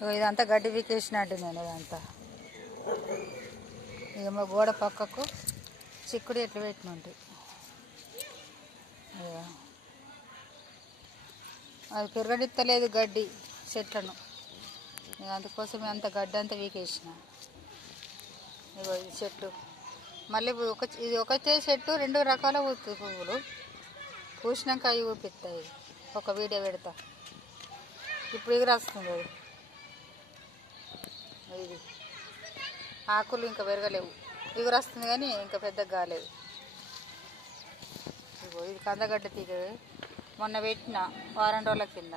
ఇదంతా గడ్డి వీకేసినట్టు నేను ఇదంతా. ఇక మా గోడ పక్కకు చిక్కుడు ఎట్లు పెట్టిన ఉంటాయి. అది పెరగడిత్తలేదు గడ్డి చెట్లను. అందుకోసం అంత గడ్డి అంతా వీకేసిన. ఇగో ఈ చెట్టు మళ్ళీ ఇది ఒకటే చెట్టు 2 రకాల పూస్తాయి పువ్వులు. పూసినాక అవి చూపిస్తాయి. ఒక వీడియో పెడతా. ఇప్పుడు ఎగురు వస్తుంది అది. ఇది ఆకులు ఇంకా పెరగలేవు, ఎగురు వస్తుంది కానీ ఇంకా పెద్దగా కాలేదు. ఇగో ఇది కందగడ్డ తీగ. మొన్న పెట్టిన వారం రోజుల కింద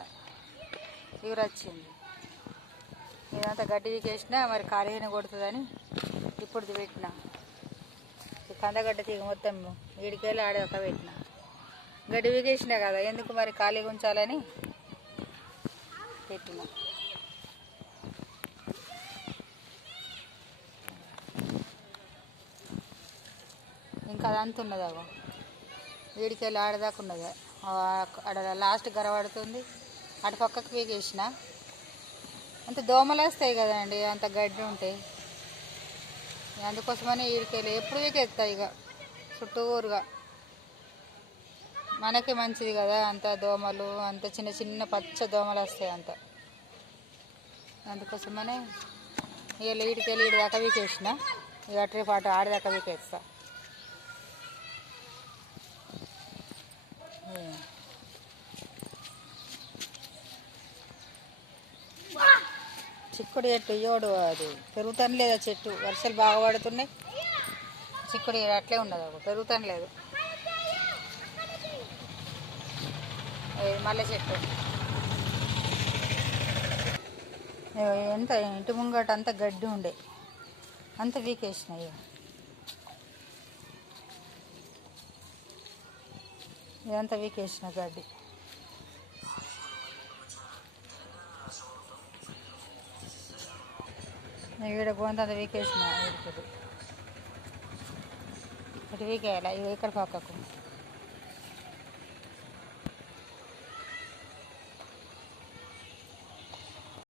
ఎగురు వచ్చింది. ఇదంతా గడ్డి వీకేసిన మరి కాలిన కొడుతుందని ఇప్పుడు పెట్టిన. ఈ కందగడ్డ తీగ మొత్తం వీడికెళ్ళి ఆడక పెట్టిన. గడ్డి వీకేసిన కదా, ఎందుకు మరి ఖాళీగా ఉంచాలని పెట్టిన. ఇంకా అదంతా ఉన్నది. అగో వీడికెళ్ళి ఆడదాకా ఉన్నది. ఆడ లాస్ట్ గరపడుతుంది. అటు పక్కకు వీకేసిన. అంత దోమలు వస్తాయి కదండి అంత గడ్డి ఉంటే. అందుకోసమని వీడికెళ్ళి ఎప్పుడు వీకేస్తాయి. ఇక చుట్టూరుగా మనకి మంచిది కదా, అంత దోమలు అంత చిన్న చిన్న పచ్చ దోమలు వస్తాయి అంత. అందుకోసమనే ఇక వీడికెళ్ళి వీడి దాకా వీకేసిన. ఇక అట్రే పాటు ఆడదాకా వీకేస్తా. చిక్కుడు చెట్టు ఇయ్యోడు అది పెరుగుతాను లేదా చెట్టు. వర్షాలు బాగా పడుతున్నాయి. చిక్కుడు అట్లే ఉన్నది, ఒక పెరుగుతాను లేదు. మల్లె చెట్టు ఎంత ఇంటి ముంగట అంత గడ్డి ఉండే అంత వీకేసినాయి. ఇదంతా వీకేసిన గడ్డి. ఈడ పోంత వీకేసిన. ఇటు వీకేయాలి. ఇక్కడ పక్కకు